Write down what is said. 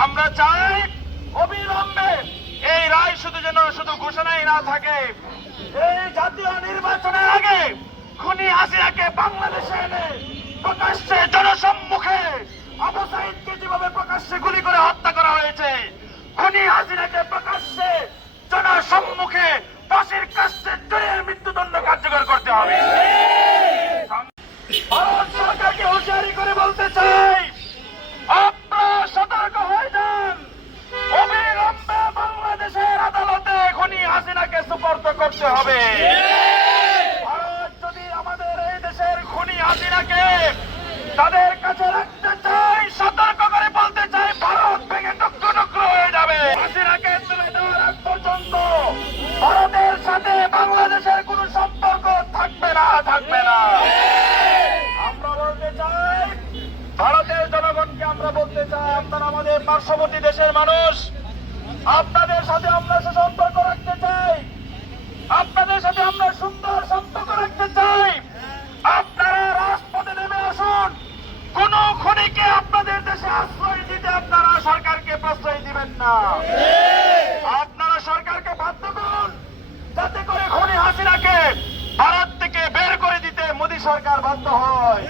আমরা চাই অবিলম্বে এই রায় শুধু যেন শুধু ঘোষণাই না থাকে। এই জাতীয় নির্বাচনের আগে খুনি হাসিনাকে বাংলাদেশে এনে প্রকাশ্যে জনসম্মুখে আবু যেভাবে প্রকাশ্যে গুলি করে হত্যা করা হয়েছে, খুনি হাসিনাকে প্রকাশ্যে জনসম্মুখে ফাঁসির কাছে জড়িয়ে মৃত্যুদণ্ড কার্যকর করতে হবে। ভারত সরকারকে হুঁশিয়ারি করে বলতে চাই সুপর্দ করতে হবে। যদি আমাদের এই দেশের খুনি হাসিনাকে তাদের কাছে রাখতে চাই সতর্ক করে বলতে চাই ভারত ভেঙে টুকরো টুকরো হয়ে যাবে। হাসিনাকে তুলে দেওয়ার আগ পর্যন্ত ভারতের সাথে বাংলাদেশের কোনো সম্পর্ক থাকবে না থাকবে না। আমরা বলতে চাই, ভারতের জনগণকে আমরা বলতে চাই, আপনারা আমাদের পার্শ্ববর্তী দেশের মানুষ, আপনাদের সাথে আমরা সুসম্পর্ক রাখতে চাই আপনাদের সাথে আমরা সুন্দর সম্পর্ক রাখতে চাই আপনারা রাজপথে নেমে আসুন কোন খুনিকে আপনাদের দেশে আশ্রয় দিতে আপনারা সরকারকে প্রশ্রয় দিবেন না। আপনারা সরকারকে বাধ্য করুন, যাতে করে খুনি হাসিনাকে ভারত থেকে বের করে দিতে মোদী সরকার বাধ্য হয়।